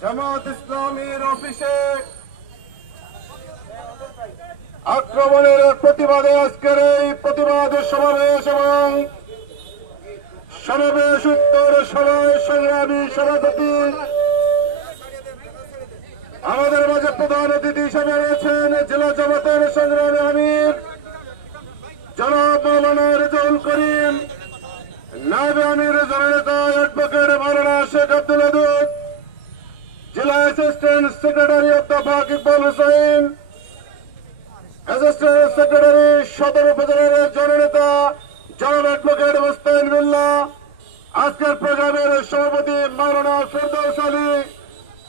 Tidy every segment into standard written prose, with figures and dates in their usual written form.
জামাত ইসলামীর অফিসে আক্রমণের প্রতিবাদে আজকের এই প্রতিবাদ সমাবেশ এবং সমাবেশ উত্তর সভায় সংগ্রামী সভাপতি আমাদের মাঝে প্রধান অতিথি হিসেবে রয়েছেন জেলা জামাতের সংগ্রামী আমির জনাব মাওলানা রেজাউল করিম, নায়েবে আমির জননেতা অ্যাডভোকেট মাওলানা শেখ আব্দুল ওয়াদুদ, জেলা অ্যাসিস্ট্যান্ট সেক্রেটারি অধ্যাপক ইকবাল হোসেন, অ্যাসিস্ট্যান্ট সেক্রেটারি সদর উপজেলার জননেতা জনাব অ্যাডভোকেট মুস্তাইন বিল্লাহ, আজকের প্রোগ্রামের সভাপতি মাওলানা ফেরদৌস আলী,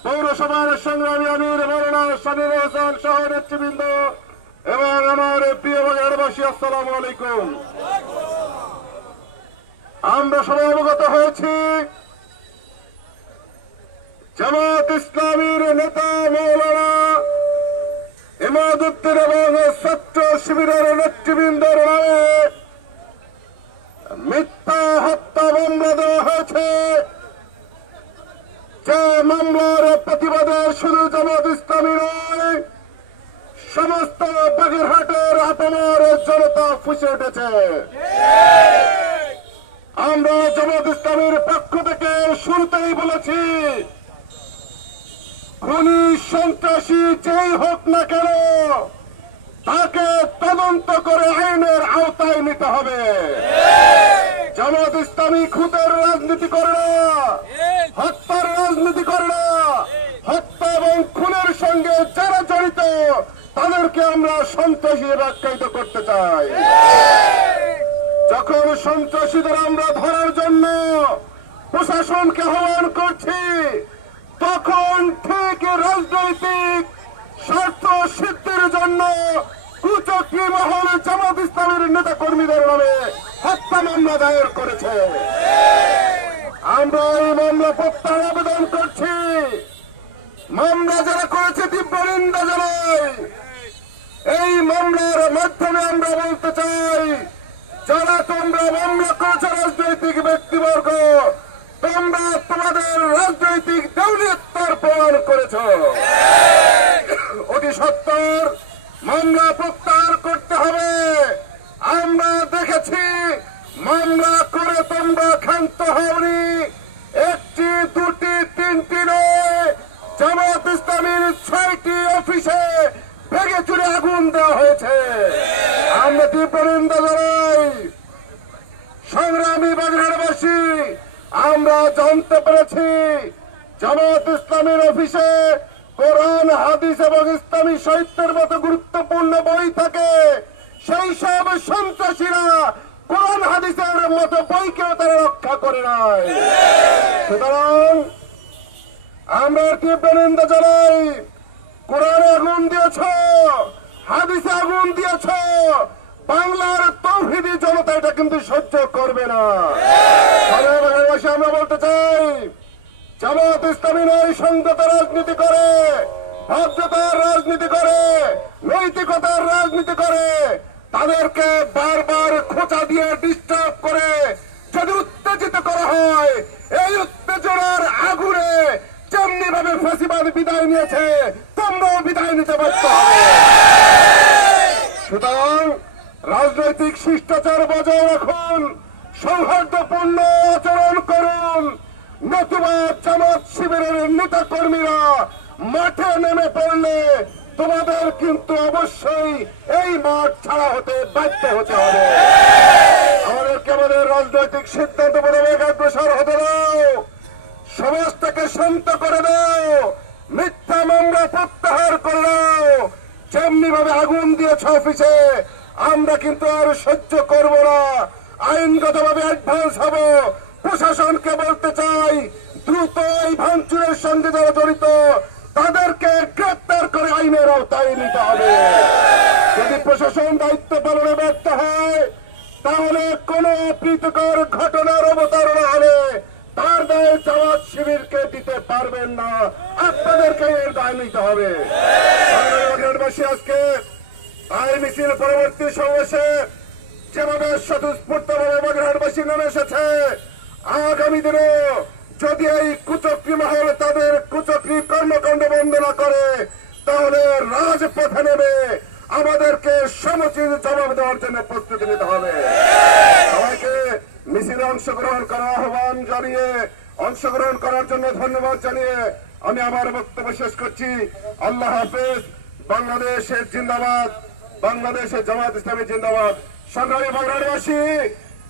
পৌরসভার সংগ্রামী আমির মাওলানা সামির হোসেন সহ নেতৃবৃন্দ এবং আমার প্রিয় বাগেরহাটবাসী, আসসালামু আলাইকুম। আমরা সবাই অবগত হয়েছি জামাত ইসলামীর নেতা মাওলানা ইমাদউদ্দিন এবং ছাত্র শিবিরের নেতৃবৃন্দের নামে মিথ্যা হত্যা মামলা দেওয়া হয়েছে। যে মামলার প্রতিবাদে শুধু জামাত ইসলামী নয়, সমস্ত বাগেরহাটের আপামর জনতা ফুঁসে উঠেছে। আমরা জামাত ইসলামীর পক্ষ থেকে শুরুতেই বলেছি, খুনি সন্ত্রাসী যেই হোক না কেন তাকে তদন্ত করে আইনের আওতায় নিতে হবে। জামাত ইসলামী খুদের রাজনীতি করে না, হত্যার রাজনীতি করে না। হত্যা এবং খুনের সঙ্গে যারা জড়িত তাদেরকে আমরা সন্ত্রাসী আখ্যায়িত করতে চাই। যখন সন্ত্রাসীদের আমরা ধরার জন্য প্রশাসনকে আহ্বান করছি, তখন ঠিক রাজনৈতিক স্বার্থ সিদ্ধির জন্য কুচক্রী মহল জামাত ইসলামের নেতা কর্মীদের নামে হত্যা মামলা দায়ের করেছে। আমরা এই মামলা প্রত্যাহার আবেদন করছি। মামলা যারা করেছে তীব্র নিন্দা জানাই। এই মামলার মাধ্যমে আমরা বলতে চাই, যারা তোমরা মামলা করেছো রাজনৈতিক ব্যক্তিবর্গ, তোমরা তোমাদের রাজনৈতিক দেউলিয়ত্বর প্রমাণ করেছ। অতি সত্বর মামলা প্রত্যাহার করতে হবে। আমরা দেখেছি মামলা করে তোমরা ক্ষান্ত হওনি। একটি, দুটি, তিনটি নয়, জামাত ইসলামীর 6টি অফিসে ভেঙে চুরে আগুন দেওয়া হয়েছে। আমরা তীব্র নিন্দা জানাই। সংগ্রামী বাগেরহাটবাসী, আমরা জানতে পেরেছি জামাত ইসলামীর অফিসে কোরআন, হাদিস এবং ইসলামী সাহিত্যের মতো গুরুত্বপূর্ণ বই থাকে। সেই সব সন্ত্রাসীরা কোরআন হাদিসের মতো বইকেও তারা রক্ষা করে নাই। সুতরাং আমরা তীব্র নিন্দা জানাই। কোরআনে আগুন দিয়েছ, হাদিসে আগুন দিয়েছ, বাংলার তৌহিদি জনতা এটা কিন্তু সহ্য করবে না। আমরা বলতে চাই, জামাত ইসলামী নয় সংযত রাজনীতি করে, ভদ্রতার রাজনীতি করে, নৈতিকতার রাজনীতি করে। তাদেরকে বারবার খোঁচা দিয়ে ডিস্টার্ব করে যদি উত্তেজিত করা হয়, এই উত্তেজনার আগুনে যেমনি ভাবে ফাঁসিবাদ বিদায় নিয়েছে, তোমরাও বিদায় নিতে বাধ্য হবে। সুতরাং রাজনৈতিক শিষ্টাচার বজায় রাখুন, সৌহার্দ্যপূর্ণ আচরণ করুন, নতুবা জামাত শিবিরের নেতা কর্মীরা মাঠে নেমে পড়লে তোমাদের কিন্তু অবশ্যই এই মাঠ ছাড়া হতে বাধ্য হতে হবে। আমাদেরকে আমাদের রাজনৈতিক সিদ্ধান্ত মোতাবেক অগ্রসর হতে দাও, সমাজটাকে শান্ত করে দাও, মিথ্যা মামলা প্রত্যাহার করে দাও। যেমনি ভাবে আগুন দিয়েছ অফিসে, আমরা কিন্তু আর সহ্য করব না। আইনগতভাবে অ্যাডভান্স হব। প্রশাসনকে বলতে চাই, দ্রুত এই ভাঙচুরের সঙ্গে যারা জড়িত তাদেরকে গ্রেপ্তার করে আইনের আওতায় নিতে হবে। যদি প্রশাসন দায়িত্ব পালনে ব্যর্থ হয়, তাহলে কোন অপ্রীতিকর ঘটনার অবতারণা হলে তার দায় জামাত পারবেন না, আপনাদেরকে এর দায় নিতে হবে। বাগেরহাটবাসী আজকে আই মিছিল পরবর্তী সমাবেশে যেভাবে স্বতঃস্ফূর্ত ভাবে বাগেরহাটবাসী নেমে এসেছে, আগামী দিনে যদি এই কুচক্রী মহল তাদের কুচক্রী কর্মকাণ্ড বন্ধ না করে, তাহলে রাজপথে নেমে আমাদেরকে সমুচিত জবাব দেওয়ার জন্য প্রস্তুতি নিতে হবে। সবাইকে মিছিলে অংশগ্রহণ করার আহ্বান জানিয়ে, অংশগ্রহণ করার জন্য ধন্যবাদ জানিয়ে আমি আমার বক্তব্য শেষ করছি। আল্লাহ হাফেজ। বাংলাদেশের জিন্দাবাদ, বাংলাদেশের জামাত ইসলামী জিন্দাবাদ। সংগ্রামী বাগেরহাটবাসী,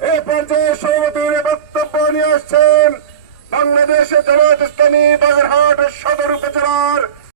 এই পর্যায়ে সভাপতির বক্তব্য নিয়ে আসছেন বাংলাদেশের জামাত ইসলামী বাগেরহাট সদর উপজেলার